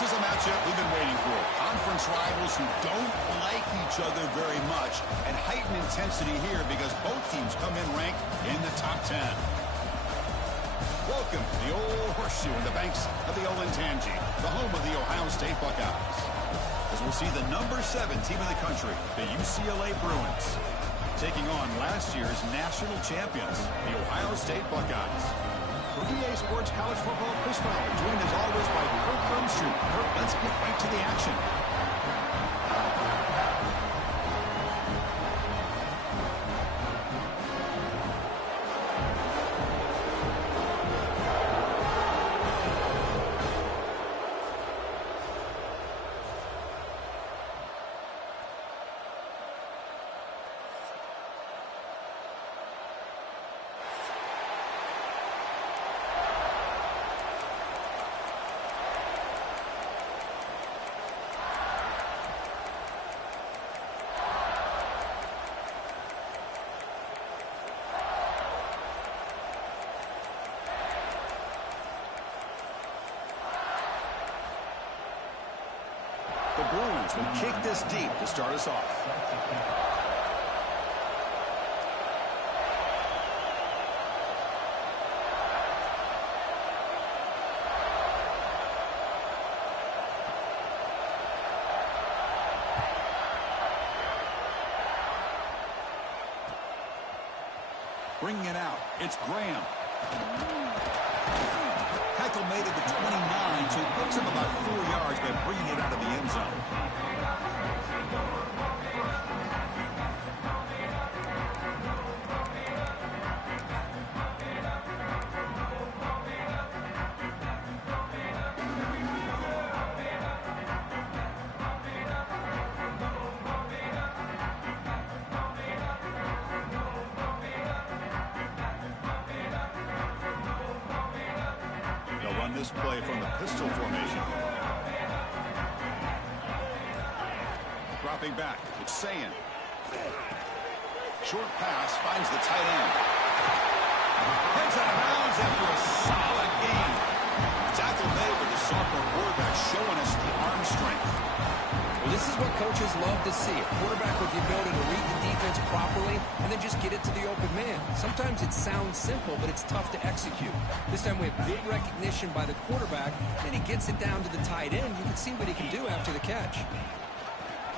This is a matchup we've been waiting for. Conference rivals who don't like each other very much, and heightened intensity here because both teams come in ranked in the top 10. Welcome to the old horseshoe in the banks of the Olentangy, the home of the Ohio State Buckeyes. As we'll see the number 7 team in the country, the UCLA Bruins, taking on last year's national champions, the Ohio State Buckeyes. For EA Sports College Football, Chris Fowler, joined as always by Kirk Hermstrom. Kirk, let's get right to the action. The Bruins will kick this deep to start us off. Bringing it out, it's Graham. Tackle made it to 29, so it puts him about 4 yards by bringing it out of the end zone. This play from the pistol formation. Dropping back, it's Sayan. Short pass finds the tight end. Heads out of bounds after a solid gain. Tackle made with the sophomore quarterback showing us the arm strength. Well, this is what coaches love to see. A quarterback with the ability to read the defense properly and then just get it to the open man. Sometimes it sounds simple, but it's tough to execute. This time we have good recognition by the quarterback, and he gets it down to the tight end. You can see what he can do after the catch.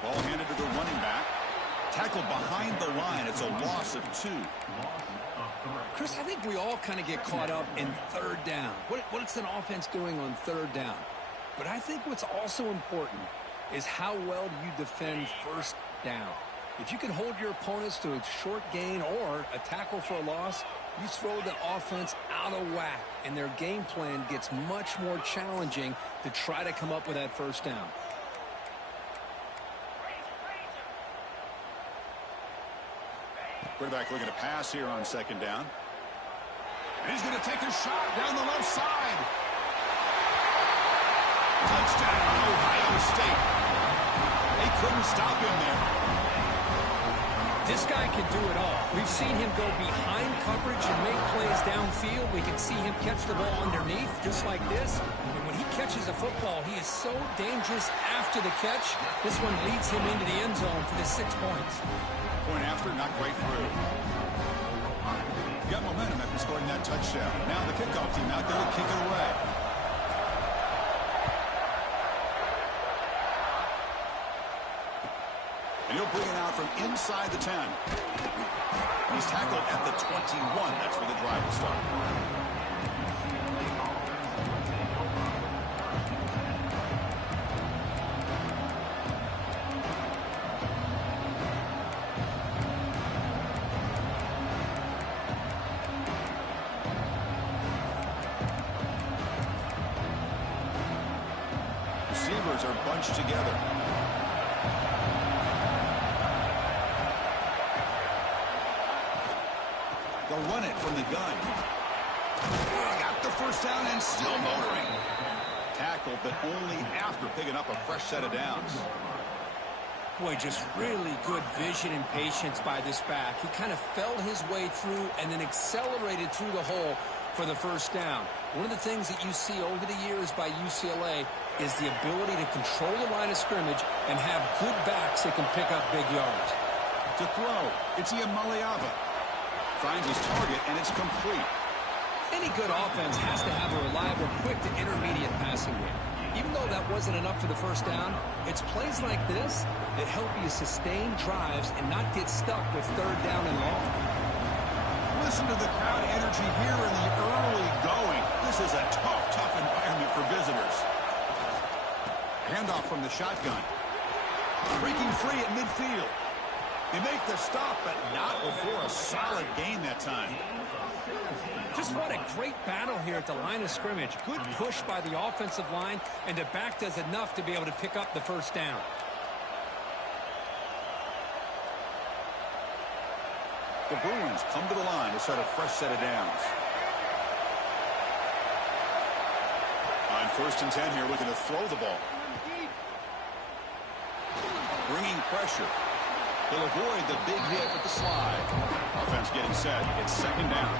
Ball handed to the running back. Tackled behind the line. It's a loss of 2. Chris, I think we all kind of get caught up in third down. What's an offense doing on third down? But I think what's also important is how well you defend first down. If you can hold your opponents to a short gain or a tackle for a loss, you throw the offense out of whack, and their game plan gets much more challenging to try to come up with that first down. Quarterback looking to pass here on second down. And he's going to take a shot down the left side. Touchdown, Ohio State. They couldn't stop him there. This guy can do it all. We've seen him go behind coverage and make plays downfield. We can see him catch the ball underneath just like this. And when he catches a football, he is so dangerous after the catch. This one leads him into the end zone for the 6 points. Point after, not quite through. Got momentum after scoring that touchdown. Now the kickoff team out there to kick it away. And he'll bring it out from inside the 10. He's tackled at the 21. That's where the drive will start. Receivers are bunched together. They'll run it from the gun. Got the first down and still motoring. Tackled, but only after picking up a fresh set of downs. Boy, just really good vision and patience by this back. He kind of felt his way through and then accelerated through the hole for the first down. One of the things that you see over the years by UCLA is the ability to control the line of scrimmage and have good backs that can pick up big yards. To throw, it's Maliava. Finds his target, and it's complete. Any good offense has to have a reliable, quick to intermediate passing game. Even though that wasn't enough for the first down, it's plays like this that help you sustain drives and not get stuck with third down and long. Listen to the crowd energy here in the early going. This is a tough environment for visitors. Handoff from the shotgun. Breaking free at midfield. They make the stop, but not before a solid gain that time. Just what a great battle here at the line of scrimmage. Good push by the offensive line, and the back does enough to be able to pick up the first down. The Bruins come to the line to set a fresh set of downs. On 1st and 10 here, looking to throw the ball. Bringing pressure. He'll avoid the big hit with the slide. Offense getting set. It's 2nd down.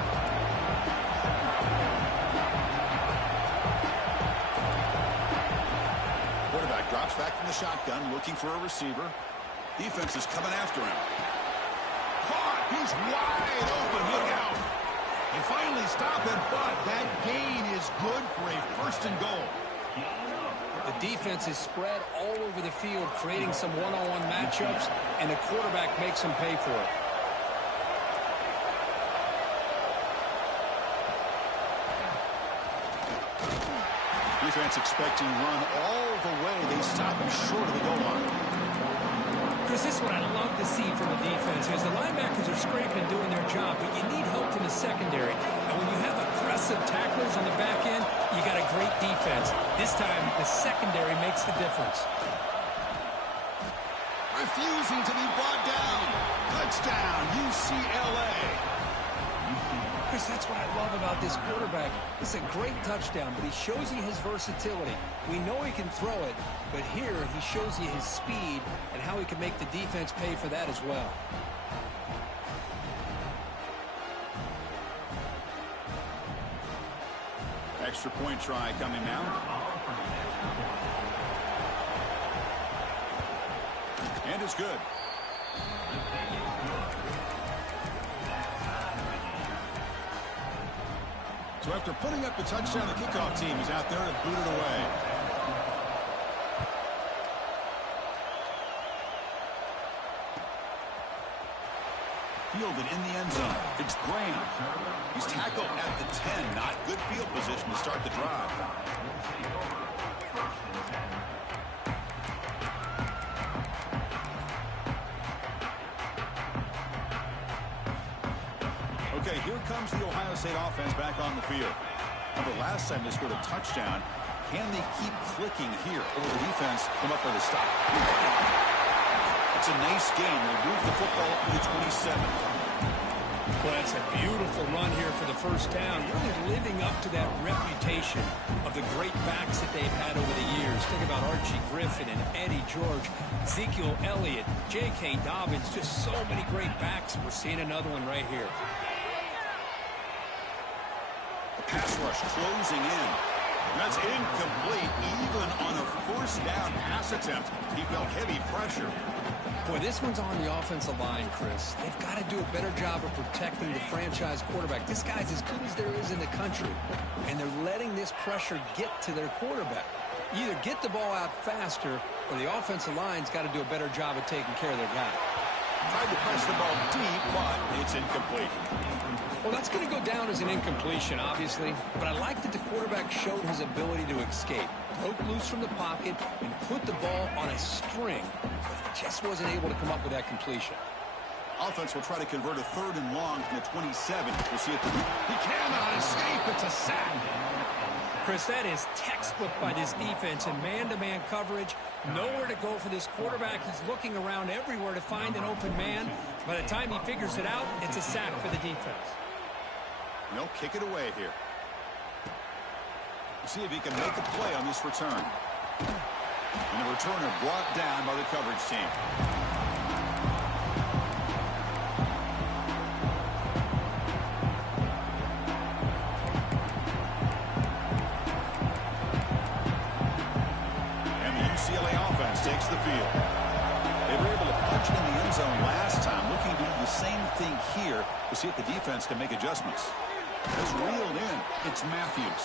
Quarterback drops back from the shotgun, looking for a receiver. Defense is coming after him. Caught! He's wide open. Look out! They finally stop it, but that gain is good for a 1st and goal. The defense is spread all over the field, creating some one-on-one matchups, and the quarterback makes them pay for it. Defense expecting run all the way. They stop him short of the goal line. Chris, this is what I love to see from the defense. As the linebackers are scraping, doing their job, but you need help from the secondary. And when you have aggressive tacklers on the back end, you got a great defense. This time, the secondary makes the difference. Refusing to be brought down. Touchdown, UCLA. Chris, that's what I love about this quarterback. It's a great touchdown, but he shows you his versatility. We know he can throw it, but here he shows you his speed and how he can make the defense pay for that as well. Extra point try coming now. And it's good. So after putting up the touchdown, the kickoff team is out there to boot it away. Fielded in the end zone. It's Graham. He's tackled at the 10. Not good field position to start the drive. Okay, here comes the Ohio State offense back on the field. Remember, last time they scored a touchdown. Can they keep clicking here? Or the defense come up with a stop? It's a nice game. They move the football up to the 27. Well, that's a beautiful run here for the first down. Really living up to that reputation of the great backs that they've had over the years. Think about Archie Griffin and Eddie George, Ezekiel Elliott, J.K. Dobbins, just so many great backs. We're seeing another one right here. The pass rush closing in. That's incomplete. Even on a 1st down pass attempt, he felt heavy pressure. Boy, this one's on the offensive line, Chris. They've got to do a better job of protecting the franchise quarterback. This guy's as good as there is in the country, and they're letting this pressure get to their quarterback. You either get the ball out faster, or the offensive line's got to do a better job of taking care of their guy. Tried to press the ball deep, but it's incomplete. Well, that's going to go down as an incompletion, obviously, but I like that the quarterback showed his ability to escape. Broke loose from the pocket and put the ball on a string, but he just wasn't able to come up with that completion. Offense will try to convert a 3rd and long from the 27. We'll see if he cannot escape. It's a sack. Chris, that is textbook by this defense in man-to-man coverage. Nowhere to go for this quarterback. He's looking around everywhere to find an open man. By the time he figures it out, it's a sack for the defense. They'll kick it away here. See if he can make a play on this return. And the returner brought down by the coverage team. here. We'll see if the defense can make adjustments. It's reeled in. It's Matthews.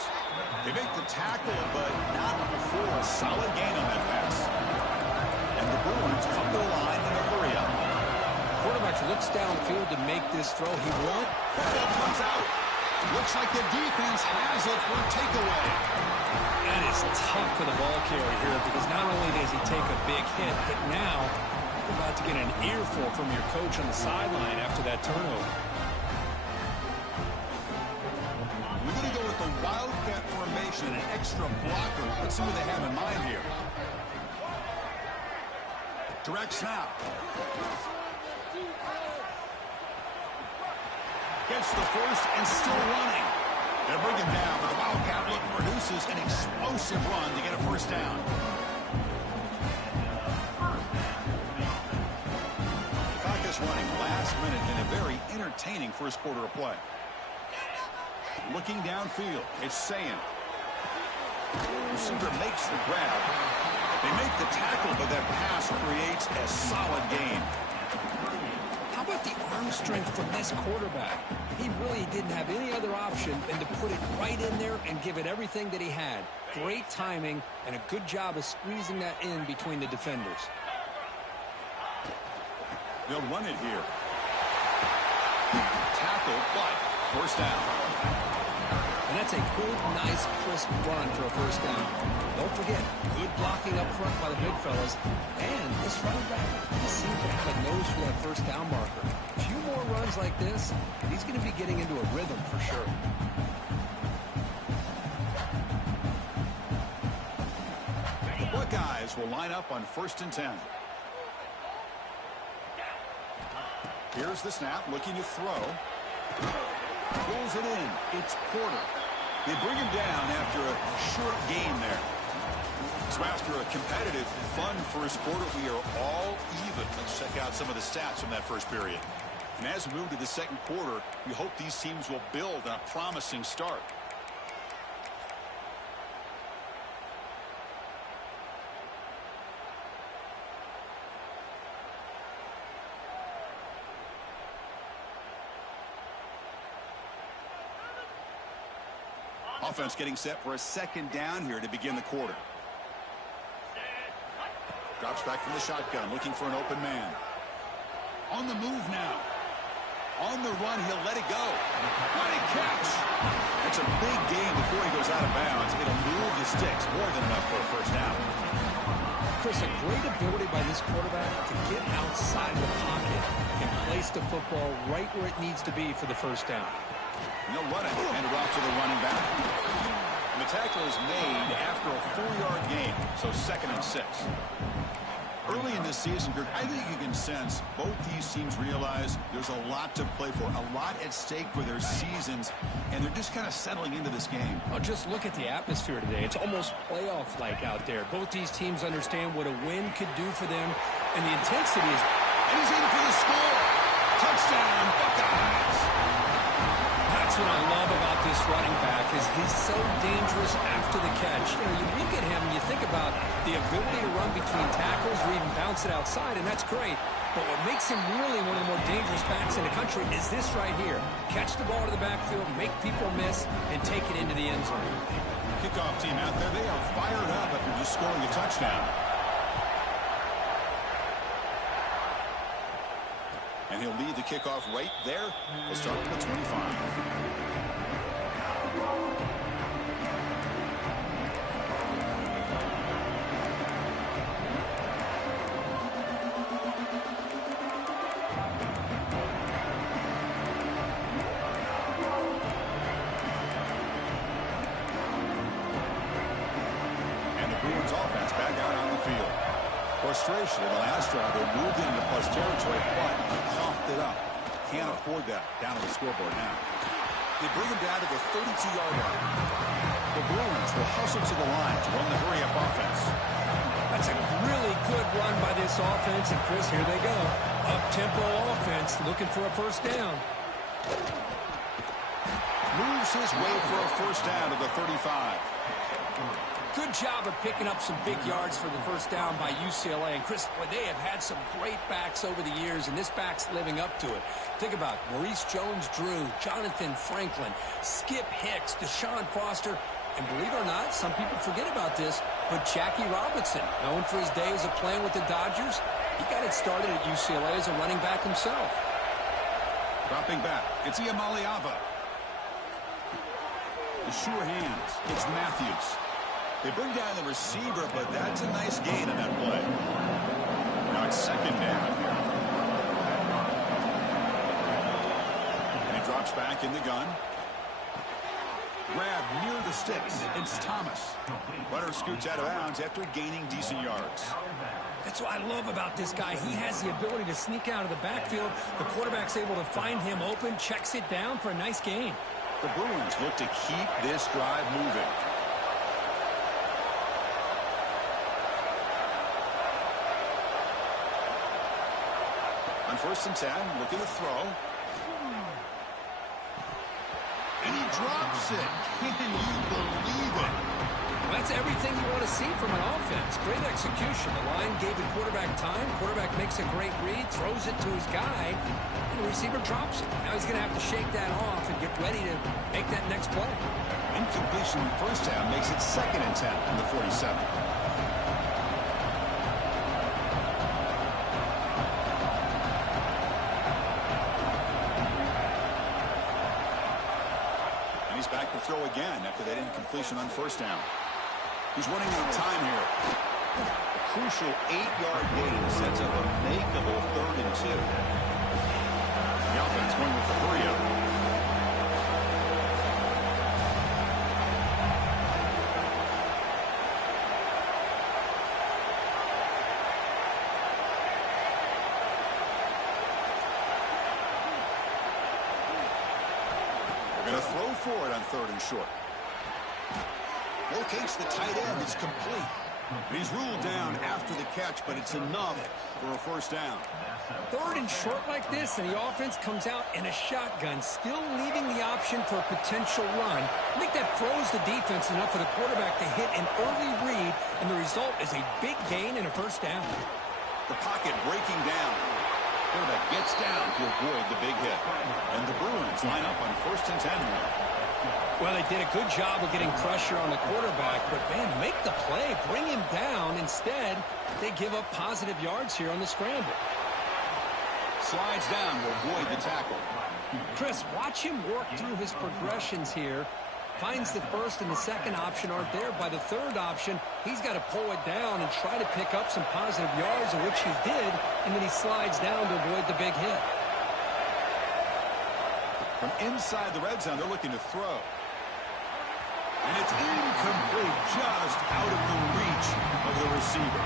They make the tackle, but not before a solid gain on that pass. And the Bruins come to the line in a hurry up. Quarterback looks downfield to make this throw. He won. Ball comes out. Looks like the defense has it for a takeaway. That is tough for the ball carrier here because not only does he take a big hit, but now you're about to get an earful from your coach on the sideline after that turnover. We're going to go with the Wildcat formation, an extra blocker. Let's see what they have in mind here. Direct snap. Gets the first and still running. They'll bring him down, but the Wildcat look produces an explosive run to get a first down. The clock is running last minute in a very entertaining first quarter of play. Looking downfield, it's Sayan. Receiver makes the grab. They make the tackle, but that pass creates a solid gain. How about the arm strength from this quarterback? He really didn't have any other option than to put it right in there and give it everything that he had. Great timing and a good job of squeezing that in between the defenders. They'll run it here. Tackle, but first down. And that's a good, nice, crisp run for a first down. Don't forget, good blocking up front by the big fellas. And this running back, he seems to have a nose for that first down marker. A few more runs like this, he's going to be getting into a rhythm for sure. The Buckeyes will line up on 1st and 10. Here's the snap, looking to throw. Rolls it in. It's Porter. They bring him down after a short gain there. So after a competitive, fun first quarter, we are all even. Let's check out some of the stats from that first period. And as we move to the second quarter, we hope these teams will build on a promising start. Offense getting set for a second down here to begin the quarter. Drops back from the shotgun, looking for an open man. On the move now. On the run, he'll let it go. What a catch. That's a big gain before he goes out of bounds. It'll move the sticks, more than enough for a first down. Chris, a great ability by this quarterback to get outside the pocket and place the football right where it needs to be for the first down. And they'll run it, hand it off to the running back. And the tackle is made after a 4-yard gain, so 2nd and 6. Early in this season, Kirk, I think you can sense both these teams realize there's a lot to play for, a lot at stake for their seasons, and they're just kind of settling into this game. Oh, just look at the atmosphere today. It's almost playoff-like out there. Both these teams understand what a win could do for them, and the intensity is... And he's in for the score. Touchdown, Buckeyes. That's what I love about this running back is he's so dangerous after the catch. You know, you look at him and you think about the ability to run between tackles or even bounce it outside, and that's great. But what makes him really one of the more dangerous backs in the country is this right here. Catch the ball to the backfield, make people miss, and take it into the end zone. Kickoff team out there, they are fired up after just scoring a touchdown. And he'll lead the kickoff right there. We'll start with the 25. And the Bruins offense back out on the field. Frustration in the last drive. They moved into plus territory, but coughed it up. Can't afford that down on the scoreboard now. They bring him down to the 32-yard line. The Bruins will hustle to the line to run the hurry-up offense. That's a really good run by this offense, and Chris, here they go. Up-tempo offense looking for a first down. Moves his way for a first down to the 35. Good job of picking up some big yards for the first down by UCLA. And, Chris, boy, they have had some great backs over the years, and this back's living up to it. Think about Maurice Jones-Drew, Jonathan Franklin, Skip Hicks, Deshaun Foster, and believe it or not, some people forget about this, but Jackie Robinson, known for his days of playing with the Dodgers, he got it started at UCLA as a running back himself. Dropping back, it's Iamaleava. The sure hands, it's Matthews. They bring down the receiver, but that's a nice gain on that play. Now it's second down here. And he drops back in the gun. Grab near the sticks. It's Thomas. Runner scoots out of bounds after gaining decent yards. That's what I love about this guy. He has the ability to sneak out of the backfield. The quarterback's able to find him open, checks it down for a nice gain. The Bruins look to keep this drive moving. On 1st and 10, looking to throw. And he drops it. Can you believe it? Well, that's everything you want to see from an offense. Great execution. The line gave the quarterback time. Quarterback makes a great read, throws it to his guy, and the receiver drops it. Now he's going to have to shake that off and get ready to make that next play. Incompletion in first down makes it 2nd and 10 from the 47. He's back to throw again after that incompletion on 1st down. He's running out of time here. A crucial 8-yard gain sets up a makeable 3rd and 2. The offense going with the hurry-up. Going to throw for it on 3rd and short. Locates the tight end. It's complete. He's ruled down after the catch, but it's enough for a 1st down. 3rd and short like this, and the offense comes out in a shotgun, still leaving the option for a potential run. I think that throws the defense enough for the quarterback to hit an early read, and the result is a big gain and a 1st down. The pocket breaking down. Quarterback gets down to avoid the big hit. And the Bruins line up on 1st and 10 now. Well, they did a good job of getting pressure on the quarterback, but, man, make the play, bring him down. Instead, they give up positive yards here on the scramble. Slides down to avoid the tackle. Chris, watch him work through his progressions here. Finds the 1st and the 2nd option aren't there. By the 3rd option, he's got to pull it down and try to pick up some positive yards, of which he did, and then he slides down to avoid the big hit. From inside the red zone, they're looking to throw. And it's incomplete, just out of the reach of the receiver.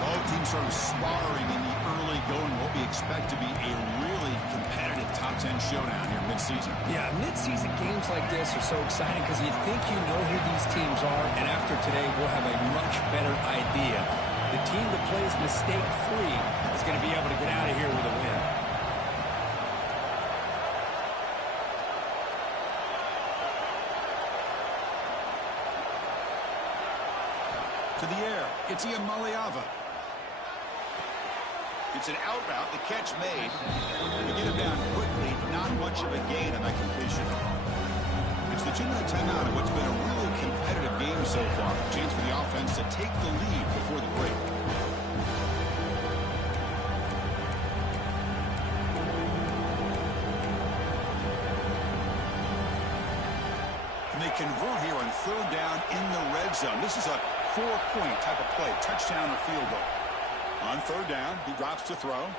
Both teams sort of sparring in the early going, what we expect to be a really competitive top 10 showdown here mid-season. Yeah, mid-season games like this are so exciting because you think you know who these teams are, and after today, we'll have a much better idea. The team that plays mistake-free is going to be able to get out of here with a win. To the air, it's Iamaleava. It's an out route, the catch made. We get him down quickly, not much of a gain on that completion. It's the 2-minute timeout of what's been a really competitive game so far. Chance for the offense to take the lead before the break. And they convert here on 3rd down in the red zone. This is a 4-point type of play, touchdown or field goal. On 3rd down, he drops to throw. And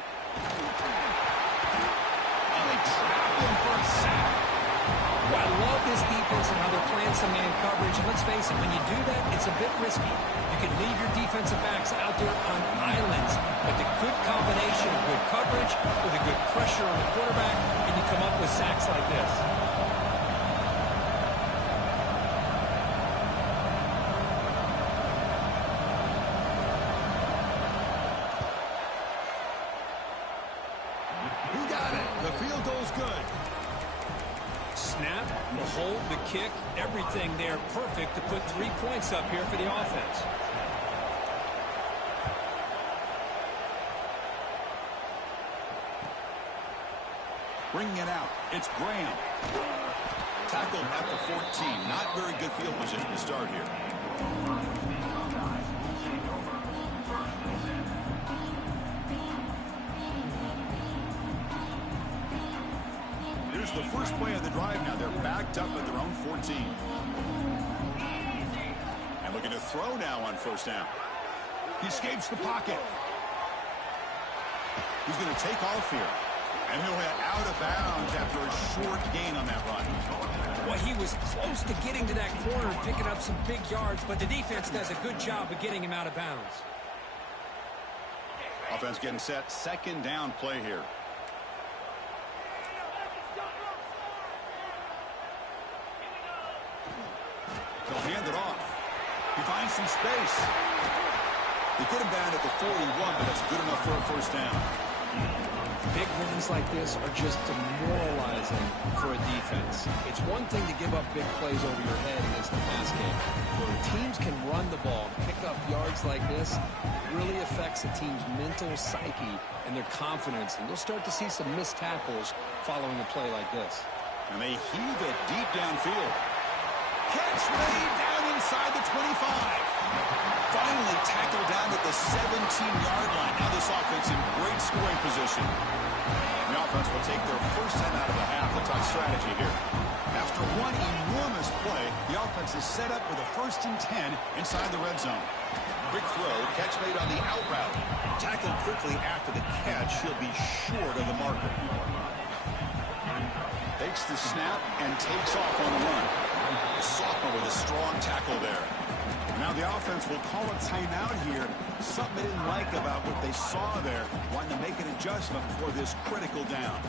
they trap him for a sack. Well, I love this defense and how they're playing some man coverage. And let's face it, when you do that, it's a bit risky. You can leave your defensive backs out there on islands. But the good combination of good coverage with a good pressure on the quarterback, and you come up with sacks like this. The hold, the kick, everything there perfect to put 3 points up here for the offense. Bringing it out, it's Graham. Tackled at the 14. Not very good field position to start here. Here's the first play of the drive now. They're backed up at their own 14. And looking to throw now on first down. He escapes the pocket. He's going to take off here. And he'll head out of bounds after a short gain on that run. Well, he was close to getting to that corner and picking up some big yards, but the defense does a good job of getting him out of bounds. Offense getting set. Second down play here. They'll hand it off. He finds some space. They put him down at the 41, but that's good enough for a first down. Big runs like this are just demoralizing for a defense. It's one thing to give up big plays over your head against the pass game. Where teams can run the ball and pick up yards like this, it really affects a team's mental psyche and their confidence. And you'll start to see some missed tackles following a play like this. And they heave it deep downfield. Catch made down inside the 25. Finally tackled down at the 17-yard line. Now this offense in great scoring position. The offense will take their first 10 out of the half. The top strategy here. After one enormous play, the offense is set up with a 1st and 10 inside the red zone. Quick throw, catch made on the out route. Tackled quickly after the catch. He'll be short of the marker. Takes the snap and takes off on the run. Sophomore with a strong tackle there. Now the offense will call a timeout here. Something they didn't like about what they saw there. Wanting to make an adjustment for this critical down.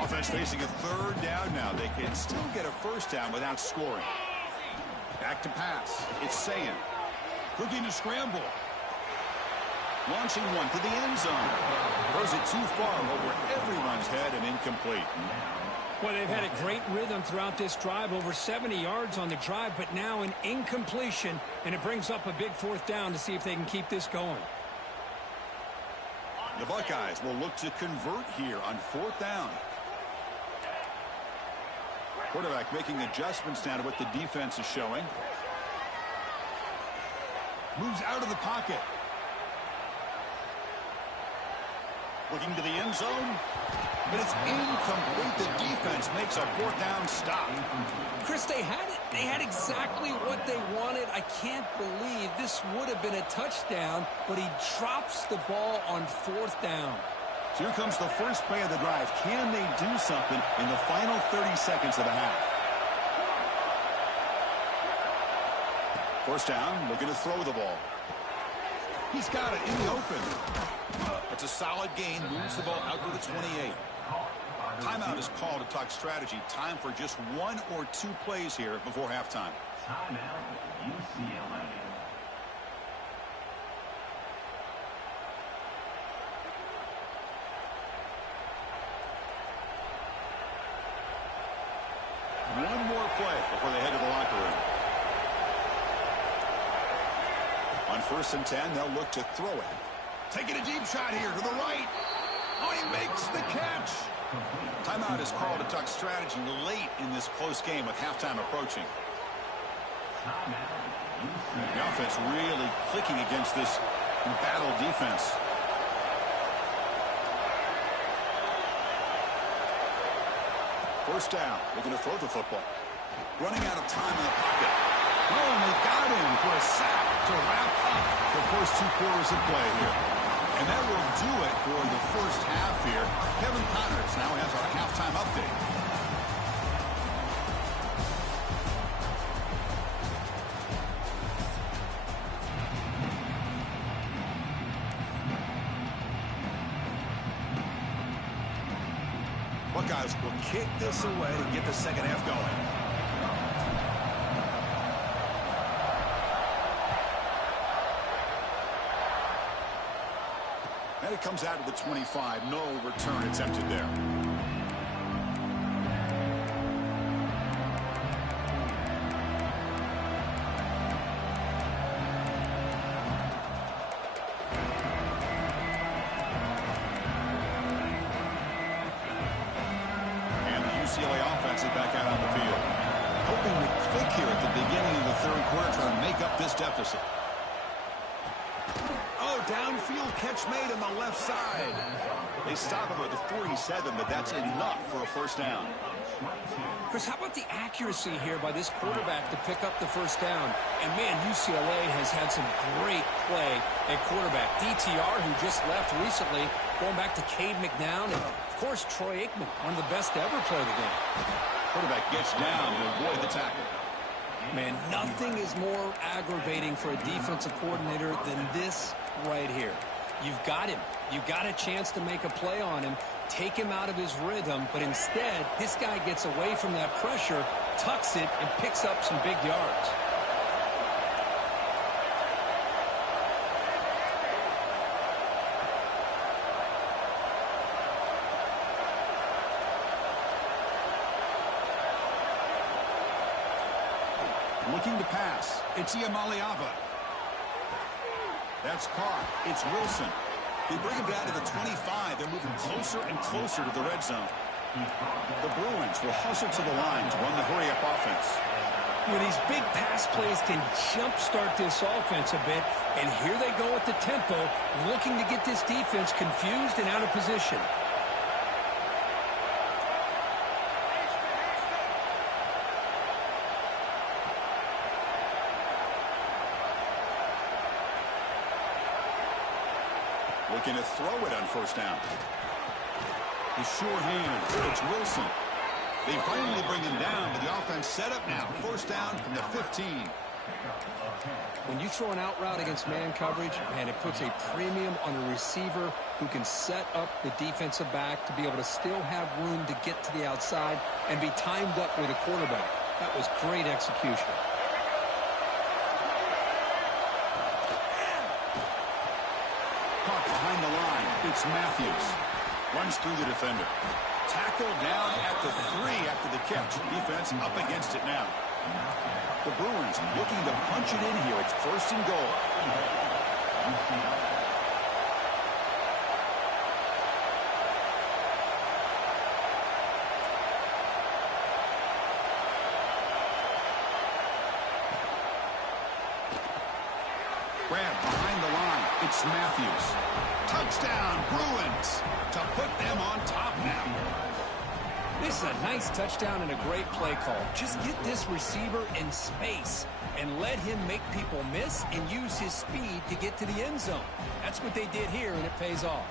Offense facing a 3rd down now. They can still get a first down without scoring. Back to pass. It's Sayan. Looking to scramble. Launching one to the end zone. Throws it too far over everyone's head and incomplete. Well, they've had a great rhythm throughout this drive, over 70 yards on the drive, but now an incompletion, and it brings up a big 4th down to see if they can keep this going. The Buckeyes will look to convert here on 4th down. Quarterback making adjustments now to what the defense is showing. Moves out of the pocket. Looking to the end zone. But it's incomplete. The defense makes a 4th down stop. Chris, they had exactly what they wanted. I can't believe this would have been a touchdown, but he drops the ball on 4th down. So here comes the first play of the drive. Can they do something in the final 30 seconds of the half? First down, looking to throw the ball. He's got it in the open. It's a solid gain, moves the ball out to the 28. Timeout is called to talk strategy. Time for just 1 or 2 plays here before halftime. Timeout, UCLA. One more play before they head to the locker room. On 1st and 10, they'll look to throw it. Taking a deep shot here to the right. Oh, he makes the catch. Timeout is called to talk strategy late in this close game with halftime approaching. The offense really clicking against this embattled defense. First down, looking to throw the football. Running out of time in the pocket. Oh, and they got him for a sack to wrap up the first 2 quarters of play here. And that will do it for the first half here. Kevin Connors now has our halftime update. Buckeyes will kick this away to get the second half going. And it comes out of the 25. No return attempted there. trots it back out on the field. Hoping to click here at the beginning of the third quarter to make up this deficit. Oh, downfield catch made on the left side. They stop him at the 47, but that's enough for a first down. Chris, how about the accuracy here by this quarterback to pick up the first down? And, man, UCLA has had some great play at quarterback. DTR, who just left recently, going back to Cade McNown, and, of course, Troy Aikman, one of the best to ever play the game. Quarterback gets down to avoid the tackle. Man, nothing is more aggravating for a defensive coordinator than this right here. You've got him. You've got a chance to make a play on him, take him out of his rhythm, but instead, this guy gets away from that pressure, tucks it, and picks up some big yards. Looking to pass. It's Iamaleava. That's caught. It's Wilson. They bring him down to the 25. They're moving closer and closer to the red zone. The Bruins will hustle to the line to run the hurry-up offense. Well, these big pass plays can jumpstart this offense a bit, and here they go at the tempo, looking to get this defense confused and out of position. Looking to throw it on first down. The sure hand. It's Wilson. They finally bring him down, but the offense set up now. First down from the 15. When you throw an out route against man coverage, man, it puts a premium on a receiver who can set up the defensive back to be able to still have room to get to the outside and be timed up with a quarterback. That was great execution. Behind the line, it's Matthews. Runs through the defender. Tackle down at the 3 after the catch. Defense up against it now. The Bruins looking to punch it in here. It's first and goal. Grab behind the line. It's Matthews. Touchdown, Bruins, to put them on top now. This is a nice touchdown and a great play call. Just get this receiver in space and let him make people miss and use his speed to get to the end zone. That's what they did here, and it pays off.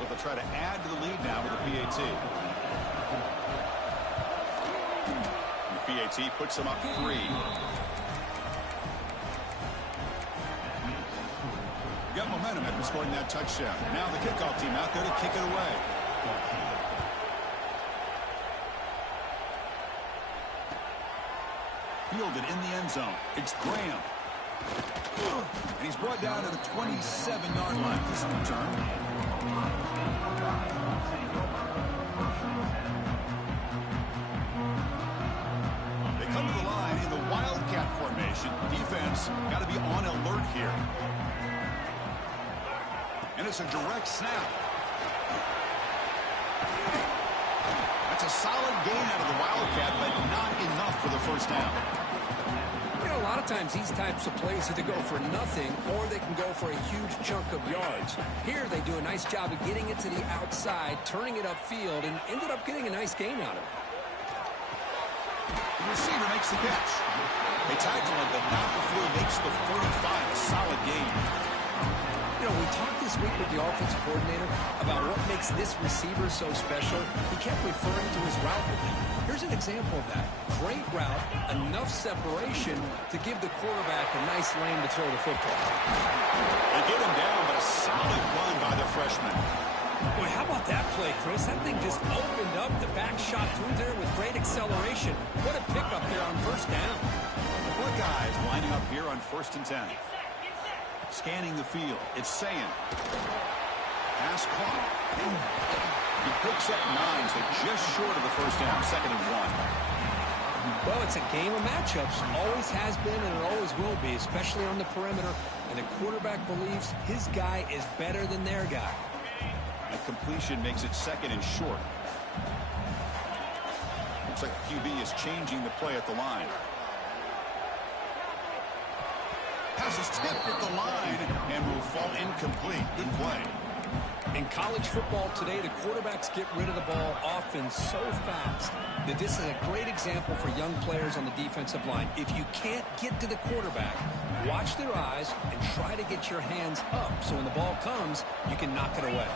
So they'll try to add to the lead now with the PAT. And the PAT puts them up 3. Got momentum after scoring that touchdown. Now the kickoff team out there to kick it away. Fielded in the end zone. It's Graham. And he's brought down to the 27-yard line. This return. They come to the line in the Wildcat formation. Defense got to be on alert here. And it's a direct snap. That's a solid gain out of the Wildcat, but not enough for the first down. You know, a lot of times these types of plays either go for nothing or they can go for a huge chunk of yards. Here they do a nice job of getting it to the outside, turning it upfield, and ended up getting a nice gain out of it. The receiver makes the catch. They tackle him, but not before he makes the 45. A solid gain. You know, we talked this week with the offensive coordinator about what makes this receiver so special. He kept referring to his route with him. Here's an example of that. Great route, enough separation to give the quarterback a nice lane to throw the football. They get him down, but a solid run by the freshman. Boy, how about that play, Chris? That thing just opened up. The back shot through there with great acceleration. What a pickup there on first down. 4 guys lining up here on 1st and 10. Scanning the field. It's Sayan. Pass caught. He picks up 9, so just short of the first down. 2nd and 1. Well, it's a game of matchups. Always has been and it always will be, especially on the perimeter. And the quarterback believes his guy is better than their guy. A completion makes it 2nd and short. Looks like the QB is changing the play at the line. Pass is tipped at the line and will fall incomplete. Good play. In college football today, the quarterbacks get rid of the ball often so fast that this is a great example for young players on the defensive line. If you can't get to the quarterback, watch their eyes and try to get your hands up so when the ball comes, you can knock it away.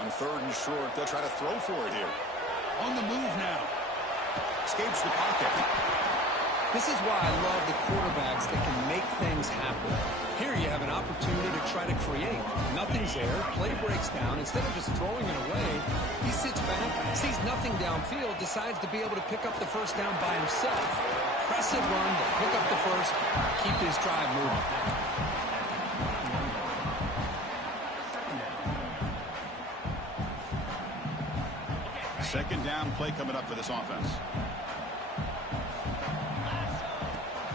On 3rd and short, they'll try to throw for it here. On the move now. Escapes the pocket. This is why I love the quarterbacks that can make things happen. Here you have an opportunity to try to create. Nothing's there. Play breaks down. Instead of just throwing it away, he sits back, sees nothing downfield, decides to be able to pick up the first down by himself. Impressive run to pick up the first, keep his drive moving. Second down play coming up for this offense.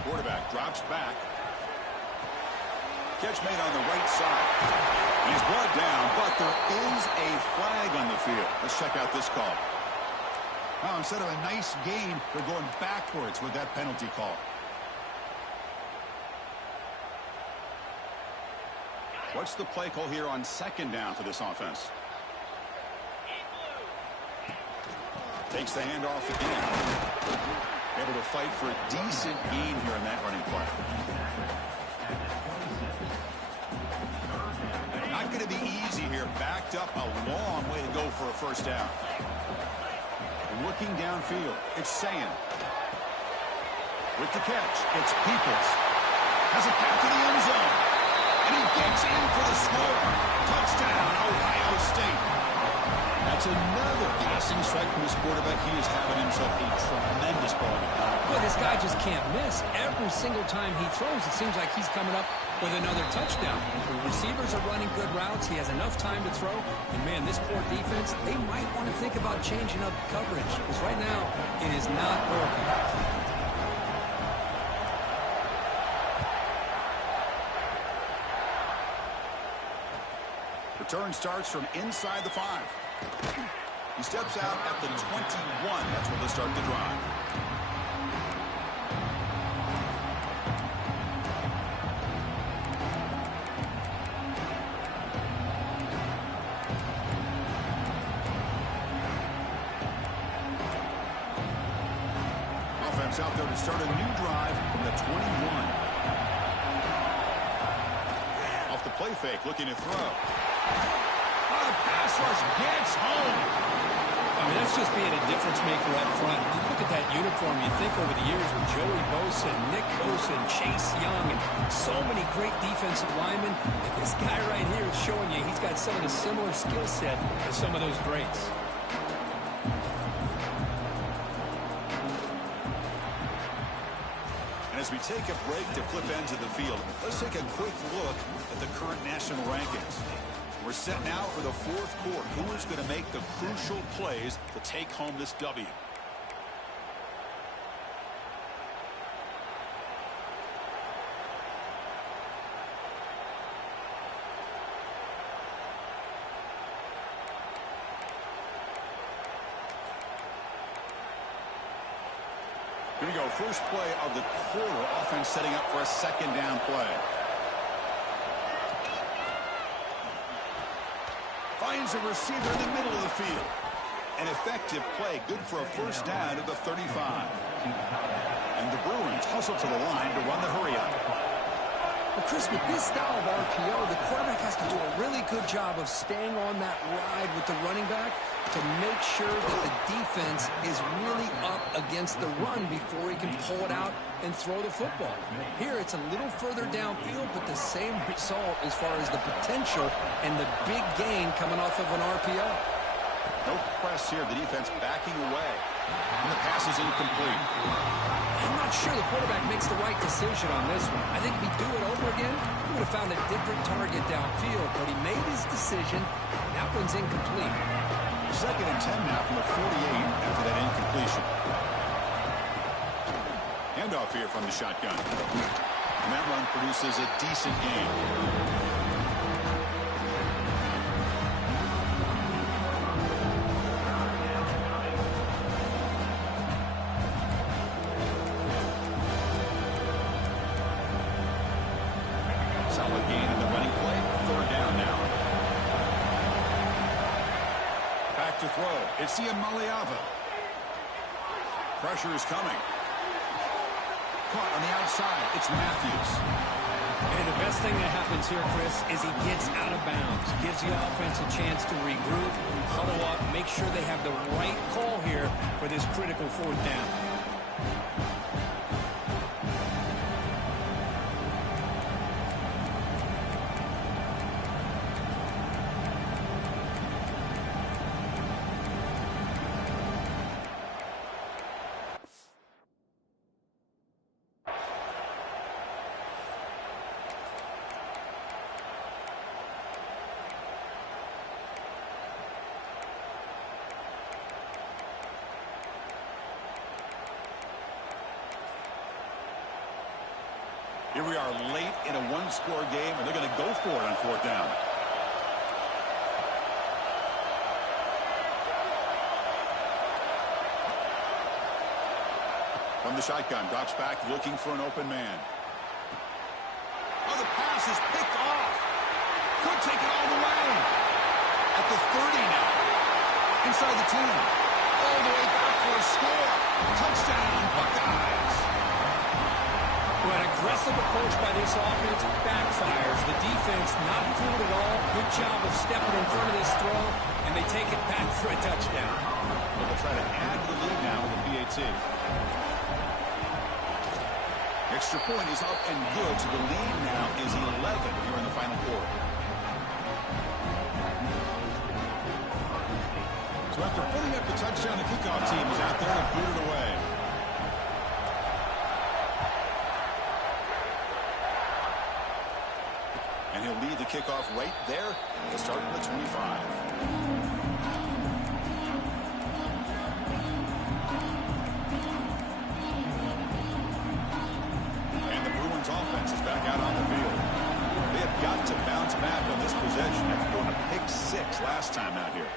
Quarterback drops back. Catch made on the right side. He's brought down, but there is a flag on the field. Let's check out this call. Now, instead of a nice gain, they're going backwards with that penalty call. What's the play call here on second down for this offense? Takes the handoff again. Able to fight for a decent gain here in that running play. Not going to be easy here. Backed up a long way to go for a first down. Looking downfield. It's Sayan. With the catch, it's Peoples. Has a path to the end zone. And he gets in for the score. Touchdown, Ohio State. That's another passing strike from his quarterback. He is having himself a tremendous ball game. Well, this guy just can't miss. Every single time he throws, it seems like he's coming up with another touchdown. The receivers are running good routes. He has enough time to throw. And, man, this poor defense, they might want to think about changing up coverage because right now it is not working. Return starts from inside the 5. He steps out at the 21. That's where they'll start the drive. Offense out there to start a new drive from the 21. Off the play fake, looking to throw. The pass rush gets home. I mean, that's just being a difference maker up front. You look at that uniform, you think over the years with Joey Bosa, Nick Bosa, and Chase Young, and so many great defensive linemen. And this guy right here is showing you he's got some of the similar skill set as some of those greats. As we take a break to flip ends of the field, let's take a quick look at the current national rankings. We're set now for the 4th quarter. Who is going to make the crucial plays to take home this W? Here we go. First play of the quarter. Offense setting up for a second down play. Finds a receiver in the middle of the field. An effective play. Good for a first down at the 35. And the Bruins hustle to the line to run the hurry up. Well, Chris, with this style of RPO, the quarterback has to do a really good job of staying on that ride with the running back to make sure that the defense is really up against the run before he can pull it out and throw the football. Here, it's a little further downfield, but the same result as far as the potential and the big gain coming off of an RPO. No press here. The defense backing away. And the pass is incomplete. I'm not sure the quarterback makes the right decision on this one. I think if he'd do it over again, he would have found a different target downfield, but he made his decision. That one's incomplete. Second and 10 now from the 48 after that incompletion. Handoff here from the shotgun. And that run produces a decent gain. to throw. It's Maliava. Pressure is coming. Caught on the outside. It's Matthews. And the best thing that happens here, Chris, is he gets out of bounds. Gives the offense a chance to regroup, huddle up, make sure they have the right call here for this critical fourth down. Here we are late in a one-score game, and they're going to go for it on fourth down. From the shotgun, drops back, looking for an open man. Oh, the pass is picked off. Could take it all the way. At the 30 now. Inside the 10. All the way back for a score. Touchdown, Buckeyes. Well, an aggressive approach by this offense backfires. The defense not fooled at all. Good job of stepping in front of this throw, and they take it back for a touchdown. Well, they'll try to add to the lead now with the PAT. Extra point is up and good, so the lead now is 11 here in the final quarter. So after putting up the touchdown, the kickoff team is out there and boot it away. And he'll lead the kickoff right there to start at the 25. And the Bruins offense is back out on the field. They have got to bounce back on this possession after going a pick 6 last time out here.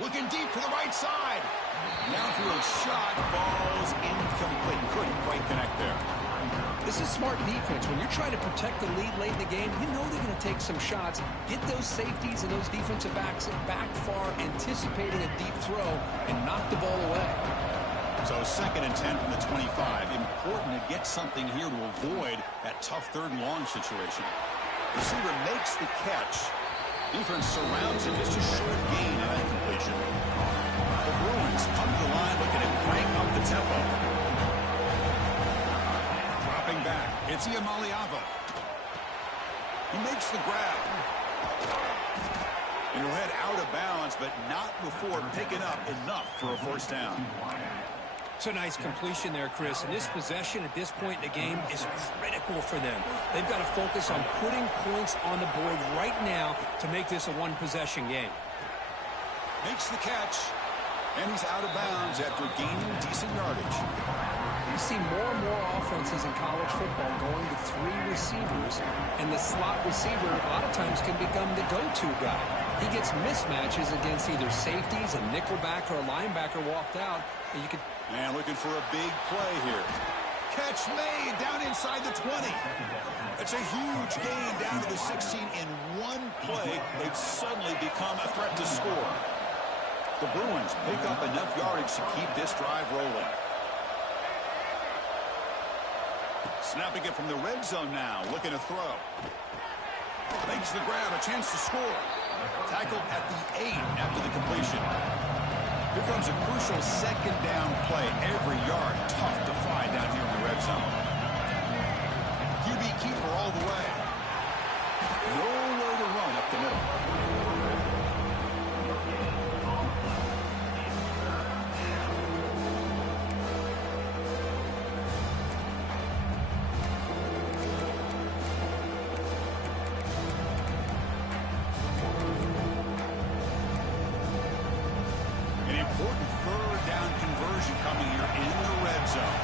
Looking deep to the right side. Downfield shot falls incomplete. Couldn't quite connect there. This is smart defense. When you're trying to protect the lead late in the game, you know they're going to take some shots. Get those safeties and those defensive backs back far, anticipating a deep throw, and knock the ball away. So 2nd and 10 from the 25. Important to get something here to avoid that tough 3rd and long situation. Receiver makes the catch. Defense surrounds him, just a short gain and incompletion. The Bruins come to the line looking to crank up the tempo. Dropping back, it's Maliava. He makes the grab. And he'll head out of bounds, but not before picking up enough for a first down. It's a nice completion there, Chris. And this possession at this point in the game is critical for them. They've got to focus on putting points on the board right now to make this a one-possession game. Makes the catch. And he's out of bounds after gaining decent yardage. You see more and more offenses in college football going to 3 receivers, and the slot receiver a lot of times can become the go-to guy. He gets mismatches against either safeties, a nickelback, or a linebacker walked out, and you could... Man, looking for a big play here. Catch made down inside the 20. It's a huge gain down to the 16 in one play. They've suddenly become a threat to score. The Bruins pick up enough yardage to keep this drive rolling. Snapping it from the red zone now, looking to throw. Makes the grab, a chance to score. Tackled at the 8 after the completion. Here comes a crucial 2nd down play. Every yard tough to find down here in the red zone. QB keeper all the way. Nowhere to run up the middle. Coming here in the red zone.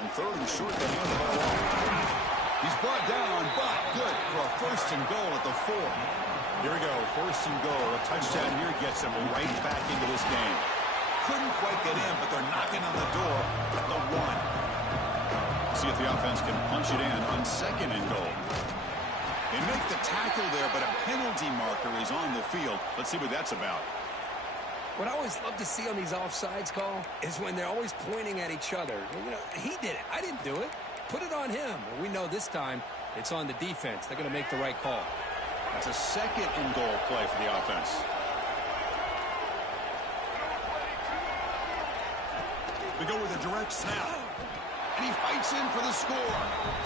And 3rd and short, they hand the ball off. He's brought down, but good for a 1st and goal at the 4. Here we go, 1st and goal. A touchdown here gets him right back into this game. Couldn't quite it in, but they're knocking on the door at the 1. See if the offense can punch it in on 2nd and goal. They make the tackle there, but a penalty marker is on the field. Let's see what that's about. What I always love to see on these offsides call is when they're always pointing at each other. You know, he did it. I didn't do it. Put it on him. Well, we know this time it's on the defense. They're going to make the right call. That's a 2nd and goal play for the offense. They go with a direct snap. And he fights in for the score.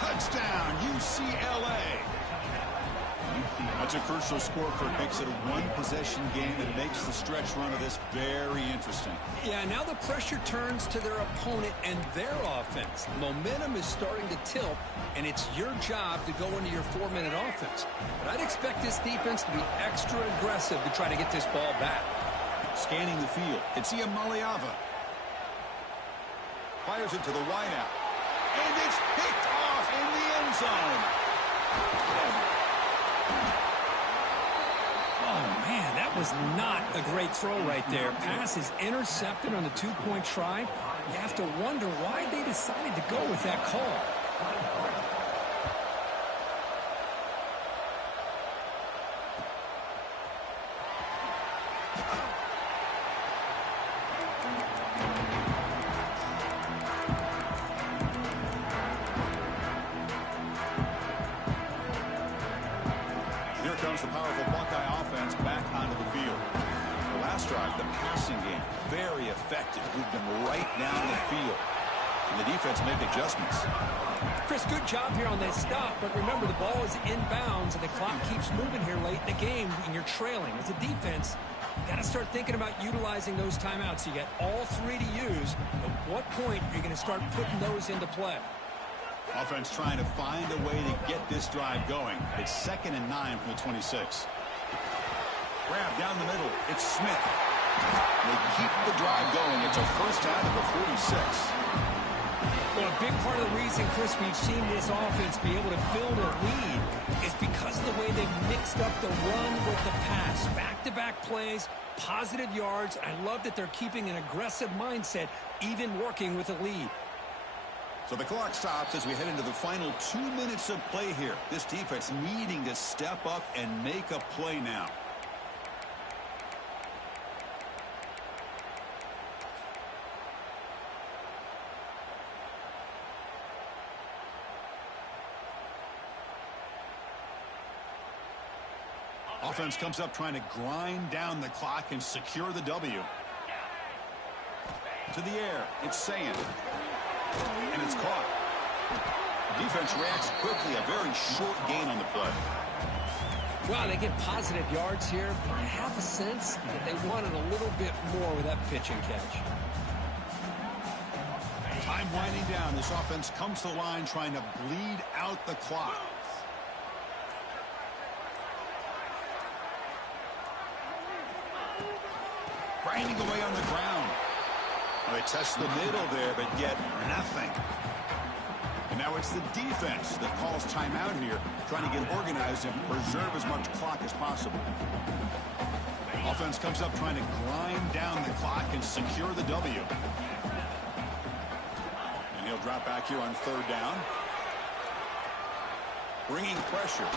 Touchdown, UCLA. That's a crucial score for it. Makes it a one-possession game and makes the stretch run of this very interesting. Yeah, now the pressure turns to their opponent and their offense. Momentum is starting to tilt, and it's your job to go into your 4-minute offense. But I'd expect this defense to be extra aggressive to try to get this ball back. Scanning the field, it's Maliava. Fires it to the wideout. And it's picked off in the end zone. Oh, man, that was not a great throw right there. Pass is intercepted on the 2-point try. You have to wonder why they decided to go with that call. Comes the powerful Buckeye offense back onto the field. The last drive, the passing game, very effective. Moved them right down the field. And the defense make adjustments. Chris, good job here on that stop, but remember the ball is inbounds and the clock keeps moving here late in the game and you're trailing. As a defense, you got to start thinking about utilizing those timeouts. You got all 3 to use. At what point are you going to start putting those into play? Offense trying to find a way to get this drive going. It's 2nd and 9 from the 26. Grab down the middle. It's Smith. They keep the drive going. It's a first down at the 46. Well, a big part of the reason, Chris, we've seen this offense be able to build a lead is because of the way they've mixed up the run with the pass. Back-to-back plays, positive yards. I love that they're keeping an aggressive mindset, even working with a lead. So the clock stops as we head into the final 2 minutes of play here. This defense needing to step up and make a play now. Offense comes up trying to grind down the clock and secure the W. To the air, it's Sand. And it's caught. Defense reacts quickly. A very short gain on the play. Well, they get positive yards here, but I have a sense that they wanted a little bit more with that pitch and catch. Time winding down. This offense comes to the line trying to bleed out the clock. Grinding away on the ground. Well, they test the middle there, but get nothing. And now it's the defense that calls timeout here, trying to get organized and preserve as much clock as possible. Offense comes up trying to grind down the clock and secure the W. And he'll drop back here on 3rd down. Bringing pressure.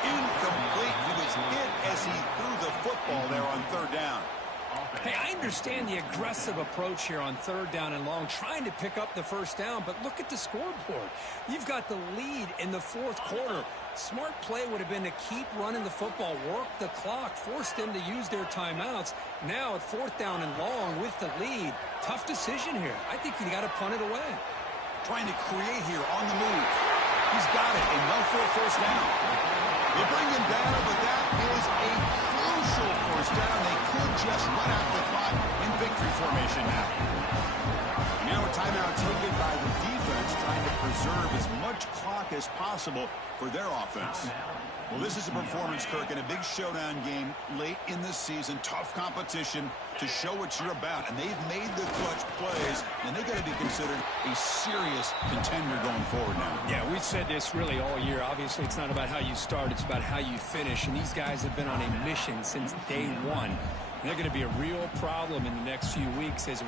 Incomplete. He was hit as he threw the football there on 3rd down. Hey, I understand the aggressive approach here on 3rd down and long, trying to pick up the 1st down, but look at the scoreboard. You've got the lead in the 4th quarter. Smart play would have been to keep running the football, work the clock, force them to use their timeouts. Now at 4th down and long with the lead, tough decision here. I think you got to punt it away. Trying to create here on the move. He's got it, and no for a 1st down. They bring him down, but that is a crucial 1st down. They could just run out the clock in victory formation now. Now a timeout taken by the defense, trying to preserve as much clock as possible for their offense. Well, this is a performance, Kirk, in a big showdown game late in the season. Tough competition to show what you're about. And they've made the clutch plays, and they've got to be considered a serious contender going forward now. Yeah, we've said this really all year. Obviously, it's not about how you start. It's about how you finish. And these guys have been on a mission since day one. And they're going to be a real problem in the next few weeks as